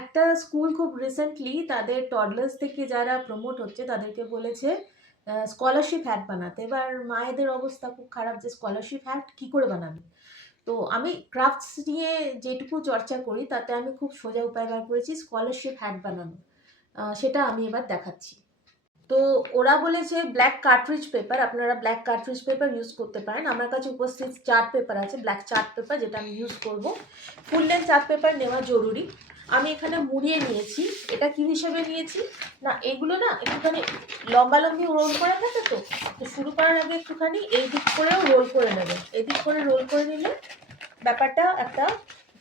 একটা স্কুল খুব রিসেন্টলি তাদের টডলার্স থেকে যারা প্রমোট হচ্ছে তাদেরকে বলেছে স্কলারশিপ হ্যাট বানাতে। এবার মায়েদের অবস্থা খুব খারাপ যে স্কলারশিপ হ্যাট কী করে বানাবে। তো আমি ক্রাফটস নিয়ে যেটুকু চর্চা করি তাতে আমি খুব সোজা উপায় বার করেছি স্কলারশিপ হ্যাট বানানো। সেটা আমি এবার দেখাচ্ছি। তো ওরা বলেছে ব্ল্যাক কার্ট্রিজ পেপার, আপনারা ব্ল্যাক কার্ট্রিজ পেপার ইউজ করতে পারেন। আমার কাছে উপস্থিত চার্ট পেপার আছে, ব্ল্যাক চার্ট পেপার, যেটা আমি ইউজ করব। ফুল লেন্থ চার্ট পেপার নেওয়া জরুরি। আমি এখানে মুড়িয়ে নিয়েছি। এটা কি হিসেবে নিয়েছি না, এগুলো না একটুখানি লম্বালম্বি রোল করে থাকে। তো শুরু করার আগে একটুখানি এই দিক করেও রোল করে নেবেন। এই দিক করে রোল করে নিলে ব্যাপারটা একটা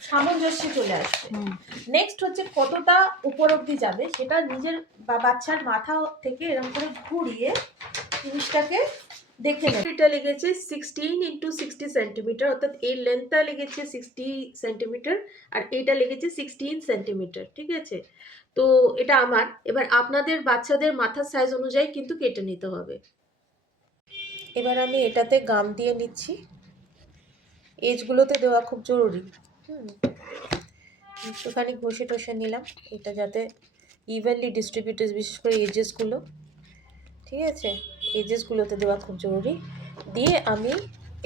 সামঞ্জস্যে চলে আসবে। নেক্সট হচ্ছে কতটা উপর অব্দি যাবে সেটা নিজের বা বাচ্চার মাথা থেকে এরকম করে ঘুরিয়ে জিনিসটাকে দেখে নেবে। এটা লেগেছে 16x60 সেন্টিমিটার, অর্থাৎ এই লেন্থটা লেগেছে 60 সেন্টিমিটার আর এইটা লেগেছে 16 সেন্টিমিটার। ঠিক আছে, তো এটা আমার। এবার আপনাদের বাচ্চাদের মাথার সাইজ অনুযায়ী কিন্তু কেটে নিতে হবে। এবার আমি এটাতে গাম দিয়ে নিচ্ছি। এজগুলোতে দেওয়া খুব জরুরি। একটুখানি ঘষে টষে নিলাম, এটা যাতে ইভেনলি ডিস্ট্রিবিউটেড, বিশেষ করে এজেসগুলো। ঠিক আছে, এজেসগুলোতে দেওয়া খুব জরুরি। দিয়ে আমি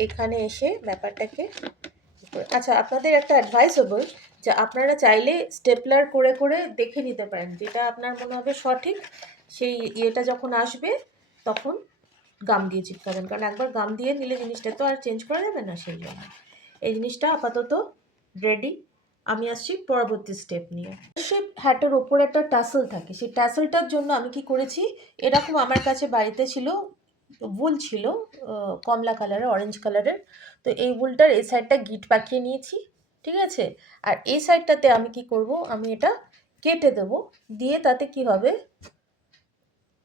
এখানে এসে ব্যাপারটাকে, আচ্ছা আপনাদের একটা অ্যাডভাইসেবল যে আপনারা চাইলে স্টেপলার করে করে দেখে নিতে পারেন, যেটা আপনার মনে হবে সঠিক সেই ইয়েটা যখন আসবে তখন গাম দিয়ে চিপকাবেন, কারণ একবার গাম দিয়ে নিলে জিনিসটা তো আর চেঞ্জ করা যাবে না। সেই জন্য এই জিনিসটা আপাতত রেডি। আমি আসছি পরবর্তী স্টেপ নিয়ে। সেই হ্যাটের ওপরে একটা টাসেল থাকে, সেই টাসেলটার জন্য আমি কি করেছি, এরকম আমার কাছে বাড়িতে ছিল উল, ছিল কমলা কালারের, অরেঞ্জ কালারের। তো এই উলটার এই সাইডটা গিট পাকিয়ে নিয়েছি। ঠিক আছে, আর এই সাইডটাতে আমি কি করব, আমি এটা কেটে দেবো। দিয়ে তাতে কি হবে,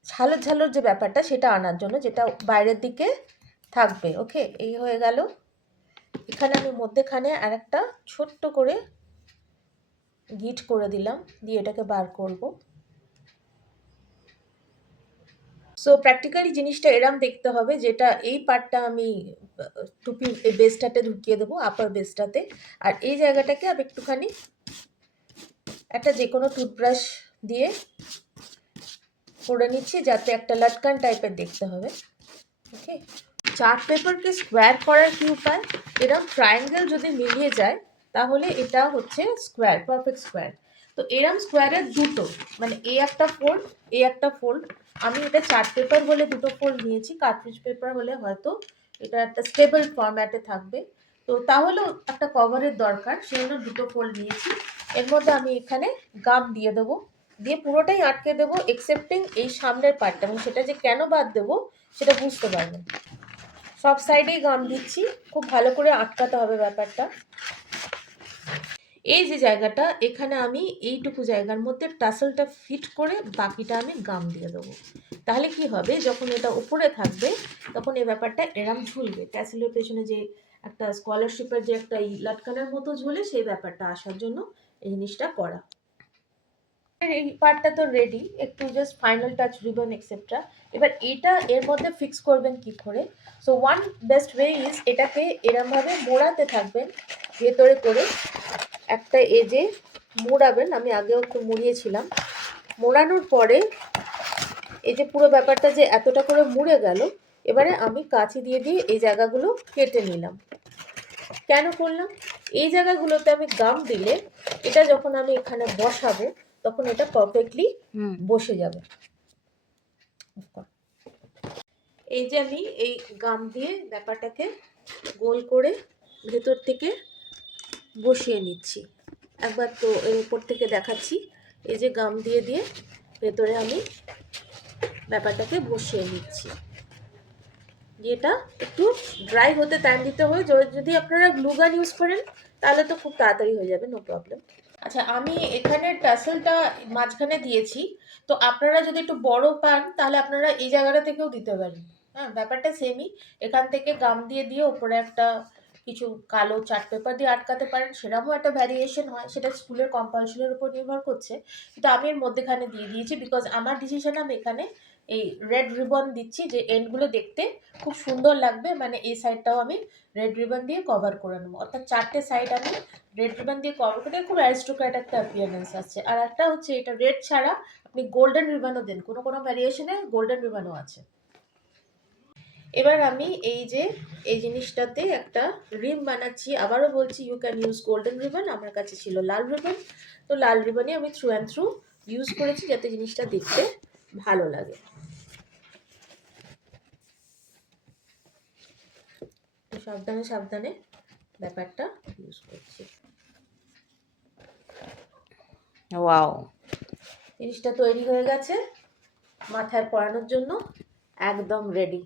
ঝালর ঝালর যে ব্যাপারটা সেটা আনার জন্য, যেটা বাইরের দিকে থাকবে। ওকে, এই হয়ে গেল। এখানে আমি মধ্যেখানে আর একটা ছোট্ট করে গিট করে দিলাম, দিয়ে এটাকে বার করব। সো প্র্যাকটিক্যালি জিনিসটা এরম দেখতে হবে, যেটা এই পার্টটা আমি টুপি এই বেসটাতে ঢুকিয়ে দেবো, আপার বেসটাতে। আর এই জায়গাটাকে আমি একটুখানি একটা যে কোনো টুথব্রাশ দিয়ে করে নিচ্ছি, যাতে একটা লটকান টাইপের দেখতে হবে। ওকে, চার্ট পেপারকে স্কোয়ার করার কি উপায়, এরকম ট্রায়াঙ্গেল যদি মিলিয়ে যায় তাহলে এটা হচ্ছে স্কোয়ার, পারফেক্ট স্কোয়ার। তো এরম স্কোয়ারের দুটো, মানে এ একটা ফোল্ড, এ একটা ফোল্ড। আমি এটা চার্ট পেপার বলে দুটো ফোল্ড নিয়েছি, কার্ট্রিজ পেপার হলে হয়তো এটা একটা স্টেবল ফরম্যাটে থাকবে। তো তাহলেও একটা কভারের দরকার, সেই জন্য দুটো ফোল্ড নিয়েছি। এর মধ্যে আমি এখানে গাম দিয়ে দেবো, দিয়ে পুরোটাই আটকে দেবো এক্সেপ্টিং এই সামনের পার্টটা, এবং সেটা যে কেন বাদ দেবো সেটা বুঝতে পারবেন। সব সাইডেই গাম দিচ্ছি, খুব ভালো করে আটকাতে হবে ব্যাপারটা। এই যে জায়গাটা, এখানে আমি এইটুকু জায়গার মধ্যে টাসেলটা ফিট করে বাকিটা আমি গাম দিয়ে দেবো। তাহলে কি হবে, যখন এটা উপরে থাকবে তখন এই ব্যাপারটা এরম ঝুলবে। টাসেলের পেছনে যে একটা স্কলারশিপের যে একটা লটকানের মতো ঝুলে, সেই ব্যাপারটা আসার জন্য এই জিনিসটা করা। এই পার্টটা তো রেডি, একটু just final touch, ribbon etcetera. এবার এটা এর মধ্যে ফিক্স করবেন কি করে। So one best way is, এটাকে এরমভাবে মোড়াতে থাকবেন ভেতরে করে, একটা এজে মোড়াবেন। আমি আগেও একটু মুড়িয়েছিলাম। মোড়ানোর পরে এই যে পুরো ব্যাপারটা যে এতটা করে মুড়ে গেল, এবারে আমি কাঁচি দিয়ে দিয়ে এই জায়গাগুলো কেটে নিলাম। কেন করলাম, এই জায়গাগুলোতে আমি গাম দিলে এটা যখন আমি এখানে বসাবো তখন এটা পারফেক্টলি বসে যাবে। এই যে আমি এই গাম দিয়ে ব্যাপারটাকে গোল করে ভেতর থেকে বসিয়ে নিচ্ছি। একবার তো এর উপর থেকে দেখাচ্ছি। এই যে গাম দিয়ে দিয়ে ভেতরে আমি ব্যাপারটাকে বসিয়ে নিচ্ছি। এটা একটু ড্রাই হতে টাইম দিতে হয়। যদি আপনারা গ্লু গান ইউজ করেন তাহলে তো খুব তাড়াতাড়ি হয়ে যাবে, নো প্রবলেম। আচ্ছা, আমি এখানে টাসেলটা মাঝখানে দিয়েছি। তো আপনারা যদি একটু বড় পান তাহলে আপনারা এই জায়গাটা থেকেও দিতে পারেন। হ্যাঁ, ব্যাপারটা সেমই। এখান থেকে গাম দিয়ে দিয়ে ওপরে একটা কিছু কালো চার্ট পেপার দিয়ে আটকাতে পারেন, সেরকমও একটা ভ্যারিয়েশন হয়, সেটা স্কুলের কম্পালশনের উপর নির্ভর করছে। কিন্তু আমি এর মধ্যেখানে দিয়ে দিয়েছি, বিকজ আমার ডিসিশন আমি এখানে এই রেড রিবন দিচ্ছি, যে এন্ডগুলো দেখতে খুব সুন্দর লাগবে, মানে এই সাইডটাও আমি রেড রিবন দিয়ে কভার করে নেবো। অর্থাৎ 4টে সাইড আমি রেড রিবন দিয়ে কভার করে, খুব অ্যারিস্টোক্র্যাট একটা অ্যাপিয়ারেন্স আছে। আর একটা হচ্ছে এটা রেড ছাড়া আপনি গোল্ডেন রিবনও দেন, কোনো কোনো ভ্যারিয়েশনে গোল্ডেন রিবনও আছে। এবার আমি এই জিনিসটাতে একটা রিম বানাচ্ছি। আবারও বলছি, you can use golden ribbon, আমার কাছে ছিল লাল রিবন, তো লাল রিবনই আমি থ্রু অ্যান্ড থ্রু ইউজ করেছি, যাতে জিনিসটা দেখতে ভালো লাগে। তো সাবধানে সাবধানে ব্যাপারটা ইউজ করছি। ওয়াও, জিনিসটা তৈরি হয়ে গেছে, মাথায় পরানোর জন্য একদম রেডি।